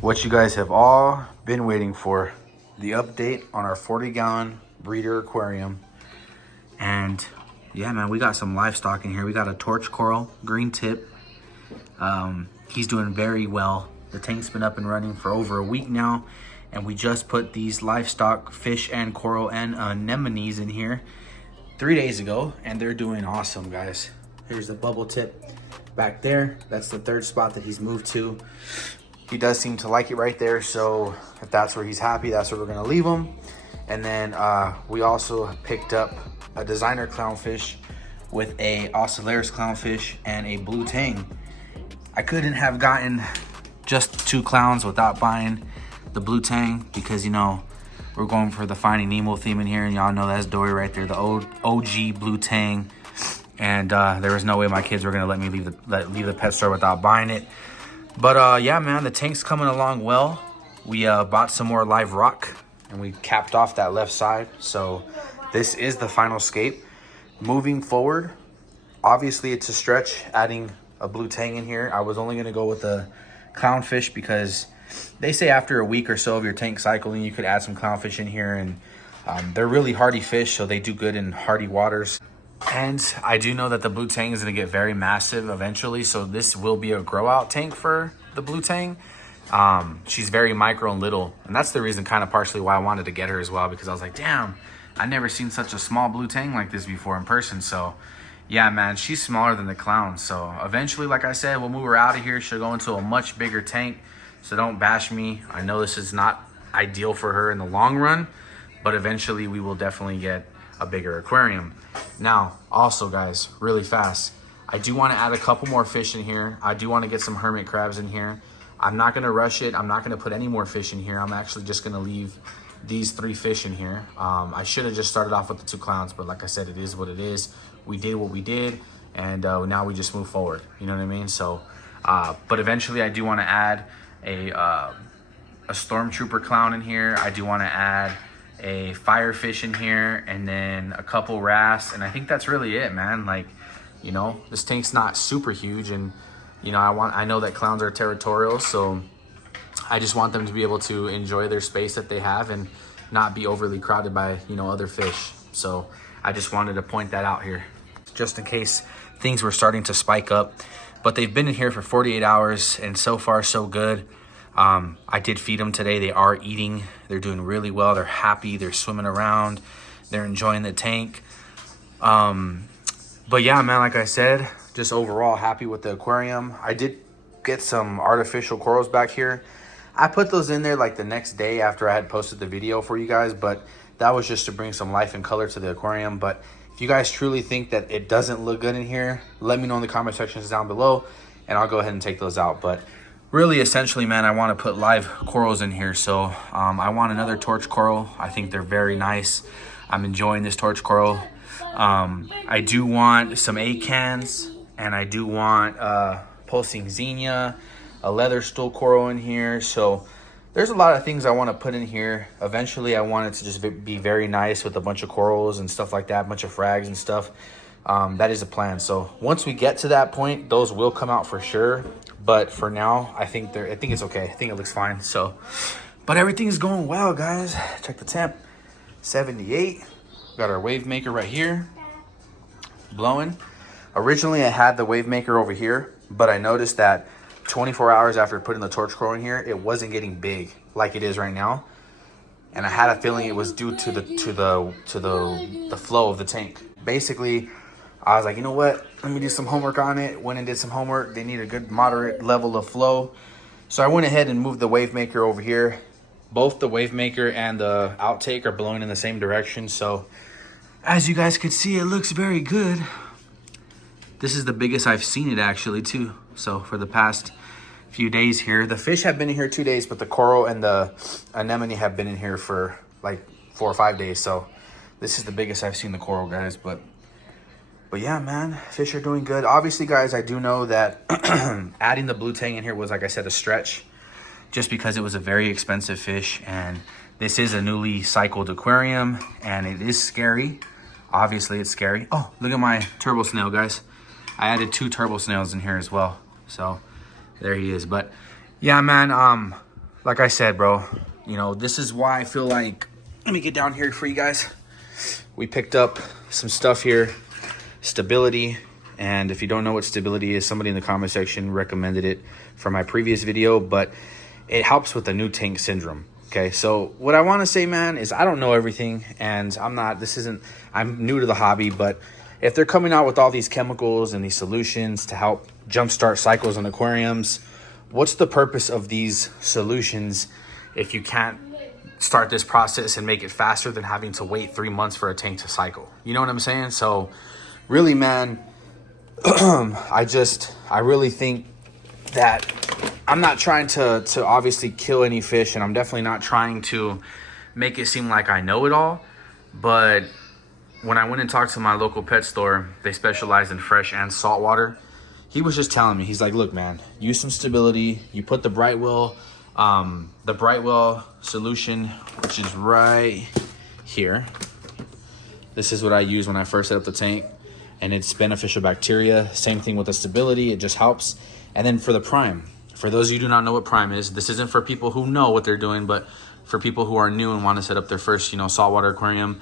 What you guys have all been waiting for, the update on our 40-gallon breeder aquarium. And yeah, man, we got some livestock in here. We got a torch coral, green tip. He's doing very well. The tank's been up and running for over a week now, and we just put these livestock fish and coral and anemones in here 3 days ago, and they're doing awesome, guys. Here's the bubble tip back there. That's the third spot that he's moved to. He does seem to like it right there, so if that's where he's happy, that's where we're gonna leave him. And then we also picked up a designer clownfish with a Oscillarius clownfish and a blue tang. I couldn't have gotten just 2 clowns without buying the blue tang, because you know we're going for the Finding Nemo theme in here, and y'all know that's Dory right there, the OG blue tang. And there was no way my kids were gonna let me leave the pet store without buying it. But yeah, man, the tank's coming along well. We bought some more live rock, and we capped off that left side. So this is the final scape. Moving forward, obviously it's a stretch adding a blue tang in here. I was only gonna go with a clownfish because they say after a week or so of your tank cycling, you could add some clownfish in here, and they're really hardy fish, so they do good in hardy waters. And I do know that the blue tang is going to get very massive eventually, so this will be a grow out tank for the blue tang. She's very micro and little, and that's the reason kind of partially why I wanted to get her as well, because I was like, damn, I've never seen such a small blue tang like this before in person. So yeah, man, she's smaller than the clown. So eventually, like I said, we'll move her out of here. She'll go into a much bigger tank, so don't bash me. I know this is not ideal for her in the long run, but eventually we will definitely get a bigger aquarium. Now, also guys, really fast, I do want to add a couple more fish in here. I do want to get some hermit crabs in here. I'm not going to rush it. I'm not going to put any more fish in here. I'm actually just going to leave these 3 fish in here. I should have just started off with the 2 clowns, but like I said, it is what it is. We did what we did, and now we just move forward. You know what I mean? So, but eventually I do want to add a stormtrooper clown in here. I do want to add a firefish in here, and then a couple wrasse, and I think that's really it, man. Like, you know, this tank's not super huge, and you know, I know that clowns are territorial, so I just want them to be able to enjoy their space that they have and not be overly crowded by, you know, other fish. So I just wanted to point that out here, just in case things were starting to spike up. But they've been in here for 48 hours, and so far so good. I did feed them today. They are eating. They're doing really well. They're happy. They're swimming around. They're enjoying the tank. But yeah, man, like I said, just overall happy with the aquarium. I did get some artificial corals back here. I put those in there like the next day after I had posted the video for you guys, but that was just to bring some life and color to the aquarium. But if you guys truly think that it doesn't look good in here, let me know in the comment sections down below, and I'll go ahead and take those out. But really, essentially, man, I want to put live corals in here. So I want another torch coral. I think they're very nice. I'm enjoying this torch coral. I do want some acans, and I do want pulsing xenia, a leather stool coral in here. So there's a lot of things I want to put in here. Eventually, I want it to just be very nice with a bunch of corals and stuff like that, a bunch of frags and stuff. That is the plan. So once we get to that point, those will come out for sure. But for now, I think it's okay. I think it looks fine. So, but everything is going well, guys. Check the temp, 78. Got our wave maker right here, blowing. Originally, I had the wave maker over here, but I noticed that 24 hours after putting the torch coral in here, it wasn't getting big like it is right now. And I had a feeling it was due to the flow of the tank. Basically, I was like, you know what? Let me do some homework on it. Went and did some homework. They need a good moderate level of flow. So I went ahead and moved the wave maker over here. Both the wave maker and the outtake are blowing in the same direction. So as you guys could see, it looks very good. This is the biggest I've seen it actually too. So for the past few days here, the fish have been in here 2 days, but the coral and the anemone have been in here for like 4 or 5 days. So this is the biggest I've seen the coral, guys. But yeah, man, fish are doing good. Obviously, guys, I do know that adding the blue tang in here was, like I said, a stretch, just because it was a very expensive fish. And this is a newly cycled aquarium, and it is scary. Obviously, it's scary. Oh, look at my turbo snail, guys. I added 2 turbo snails in here as well. So there he is. But yeah, man, like I said, bro, you know, this is why I feel like, let me get down here for you guys. We picked up some stuff here, stability. And if you don't know what stability is, somebody in the comment section recommended it for my previous video, but it helps with the new tank syndrome. Okay, so what I want to say, man, is I don't know everything, and I'm new to the hobby, but if they're coming out with all these chemicals and these solutions to help jumpstart cycles in aquariums, what's the purpose of these solutions if you can't start this process and make it faster than having to wait 3 months for a tank to cycle? You know what I'm saying? So really, man, I really think that I'm not trying to obviously kill any fish, and I'm definitely not trying to make it seem like I know it all. But when I went and talked to my local pet store, they specialize in fresh and saltwater. He was just telling me, he's like, look, man, use some stability. You put the Brightwell solution, which is right here. This is what I use when I first set up the tank, and it's beneficial bacteria. Same thing with the stability, it just helps. And then for the prime, for those of you who do not know what prime is, this isn't for people who know what they're doing, but for people who are new and want to set up their first, saltwater aquarium.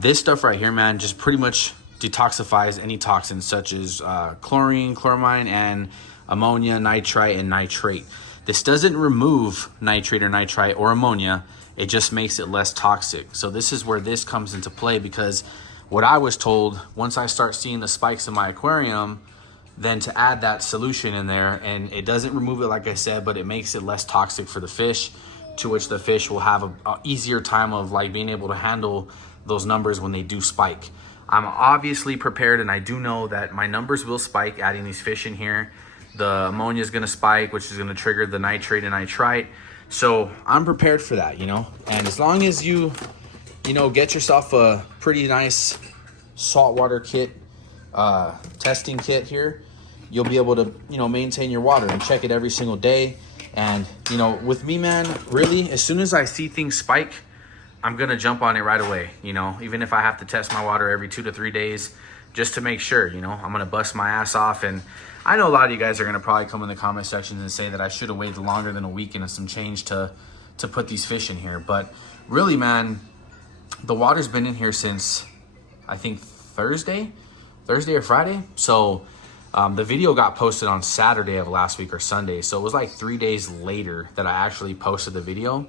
This stuff right here, man, just pretty much detoxifies any toxins such as chlorine, chloramine, and ammonia, nitrite, and nitrate. This doesn't remove nitrate or nitrite or ammonia. It just makes it less toxic. So this is where this comes into play, because what I was told, once I start seeing the spikes in my aquarium, then to add that solution in there, and it doesn't remove it, like I said, but it makes it less toxic for the fish, to which the fish will have a easier time of like being able to handle those numbers when they do spike. I'm obviously prepared, and I do know that my numbers will spike adding these fish in here. The ammonia is going to spike, which is going to trigger the nitrate and nitrite. So I'm prepared for that, and as long as you get yourself a pretty nice saltwater kit, testing kit here, you'll be able to maintain your water and check it every single day. And with me, man, really, as soon as I see things spike, I'm gonna jump on it right away. Even if I have to test my water every 2 to 3 days just to make sure. I'm gonna bust my ass off. And I know a lot of you guys are gonna probably come in the comment sections and say that I should have waited longer than a week and some change to put these fish in here. But really, man, the water's been in here since I think Thursday or Friday. So the video got posted on Saturday of last week or Sunday. So it was like 3 days later that I actually posted the video,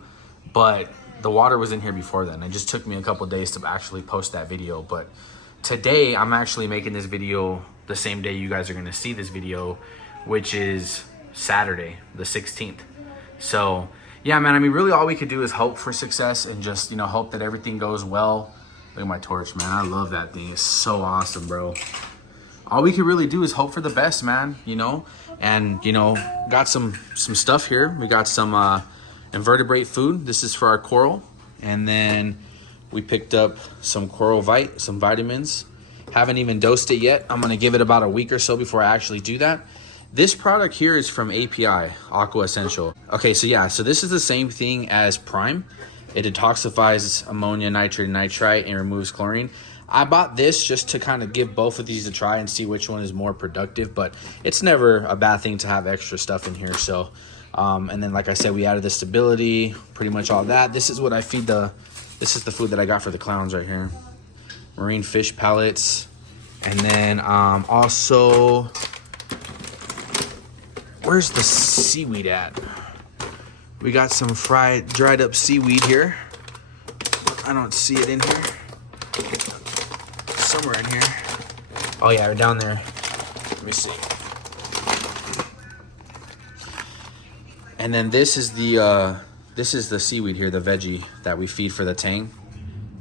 but the water was in here before then. It just took me a couple days to actually post that video. But today I'm actually making this video the same day you guys are going to see this video, which is Saturday the 16th. So yeah, man, I mean, really all we could do is hope for success and just hope that everything goes well. Look at my torch, man. I love that thing. It's so awesome, bro. All we could really do is hope for the best, man, and got some stuff here. We got some invertebrate food. This is for our coral. And then we picked up some some vitamins. Haven't even dosed it yet. I'm gonna give it about a week or so before I actually do that. This product here is from API, Aqua Essential. Okay, so yeah, so this is the same thing as Prime. It detoxifies ammonia, nitrate, and nitrite, and removes chlorine. I bought this just to kind of give both of these a try and see which one is more productive, but it's never a bad thing to have extra stuff in here. So, and then like I said, we added the stability, pretty much all that. This is what I feed this is the food that I got for the clowns right here. Marine fish pellets. And then also, where's the seaweed at? We got some dried up seaweed here. I don't see it in here. Somewhere in here. Oh yeah, down there. Let me see. And then this is the seaweed here, the veggie that we feed for the tang.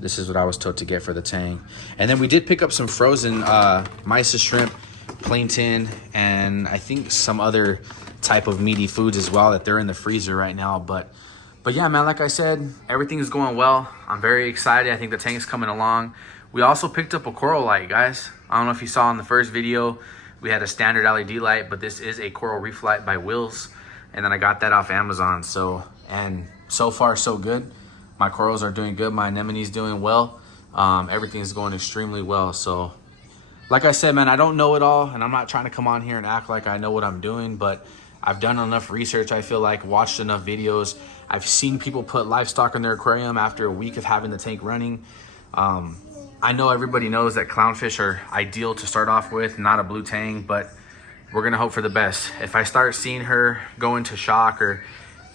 This is what I was told to get for the tang. And then we did pick up some frozen mysis shrimp, plankton, and I think some other type of meaty foods as well that they're in the freezer right now. But yeah, man, like I said, everything is going well. I'm very excited. I think the tank's coming along. We also picked up a coral light, guys. I don't know if you saw in the first video, we had a standard LED light, but this is a coral reef light by Wills. And then I got that off Amazon. And so far so good. My corals are doing good. My anemone's doing well. Everything is going extremely well. So like I said, man, I don't know it all, and I'm not trying to come on here and act like I know what I'm doing, but I've done enough research, I feel like, watched enough videos. I've seen people put livestock in their aquarium after a week of having the tank running. I know everybody knows that clownfish are ideal to start off with, not a blue tang, but we're gonna hope for the best. If I start seeing her go into shock or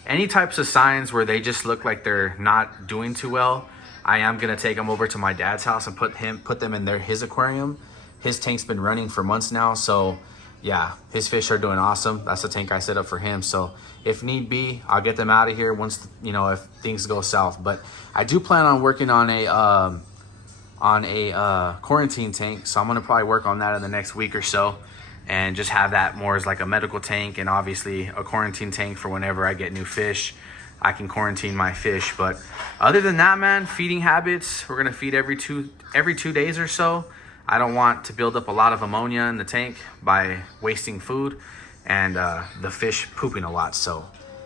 any types of signs where they just look like they're not doing too well, I am gonna take them over to my dad's house and put them in his aquarium. His tank's been running for months now, so yeah, his fish are doing awesome. That's the tank I set up for him. So if need be, I'll get them out of here once, you know, if things go south. But I do plan on working on a quarantine tank, so I'm gonna probably work on that in the next week or so, and just have that more as like a medical tank, and obviously a quarantine tank for whenever I get new fish, I can quarantine my fish. But other than that, man, feeding habits, we're gonna feed every two days or so. I don't want to build up a lot of ammonia in the tank by wasting food and the fish pooping a lot. So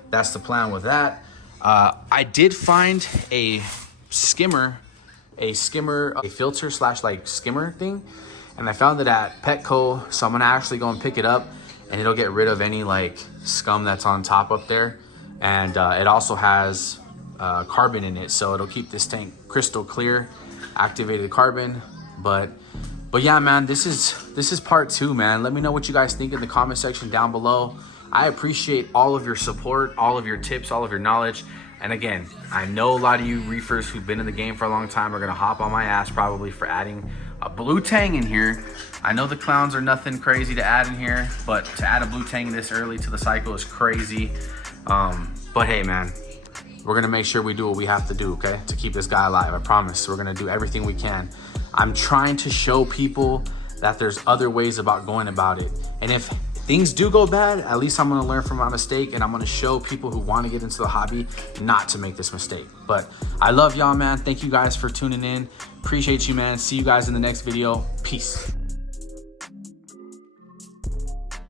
that's the plan with that. I did find a filter slash like skimmer thing, and I found it at Petco. So I'm gonna actually go and pick it up, and it'll get rid of any like scum that's on top up there. And it also has carbon in it, so it'll keep this tank crystal clear, activated carbon. But yeah, man, this is part 2, man. Let me know what you guys think in the comment section down below. I appreciate all of your support, all of your tips, all of your knowledge. And again, I know a lot of you reefers who've been in the game for a long time are gonna hop on my ass probably for adding a blue tang in here. I know the clowns are nothing crazy to add in here, but to add a blue tang this early to the cycle is crazy. But hey, man, we're gonna make sure we do what we have to do, okay? To keep this guy alive, I promise. We're gonna do everything we can. I'm trying to show people that there's other ways about going about it. And if things do go bad, at least I'm gonna learn from my mistake, and I'm gonna show people who wanna get into the hobby not to make this mistake. But I love y'all, man. Thank you guys for tuning in. Appreciate you, man. See you guys in the next video. Peace.